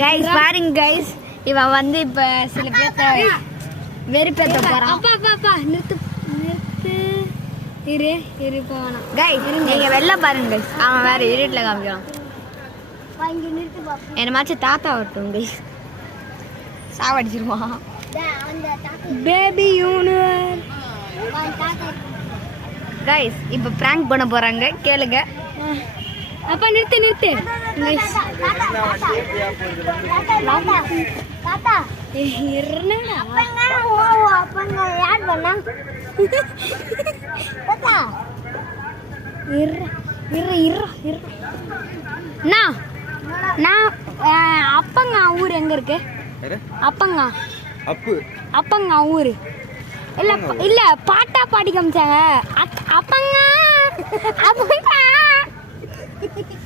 Guys பாருங்க guys, இவன் வந்து இப்ப சில பேர்த்த வெறுப்பேத்த போறான். அப்பா அப்பா அப்பா நிறுத்து நிறுத்து. இரு இரு போனா கைஸ் நீங்க வெளில பாருங்க கைஸ், அவன் வேற இருட்டுல காமிக்கிறான். இங்க நிறுத்து பாப்பா. என்னமாச்சும் தாத்தா வரட்டும் கைஸ், சாவடிச்சிருவான். அந்த தாத்தா பேபி யூனிவர் தாத்தா. கைஸ் இப்ப பிராங்க் பண்ண போறாங்க, கேளுங்க. அப்பா நிறுத்து நிறுத்து. தாத்தா என்னடா அப்பங்க யார் பண்ணா? தாத்தா இரு இரு இரு இரு. நான் அப்பங்க ஊர் எங்க இருக்கு? அப்பங்க அப்பங்க ஊர் இல்ல இல்ல பாட்டா பாடி காமிச்சாங்க. அப்பங்க அப்பங்க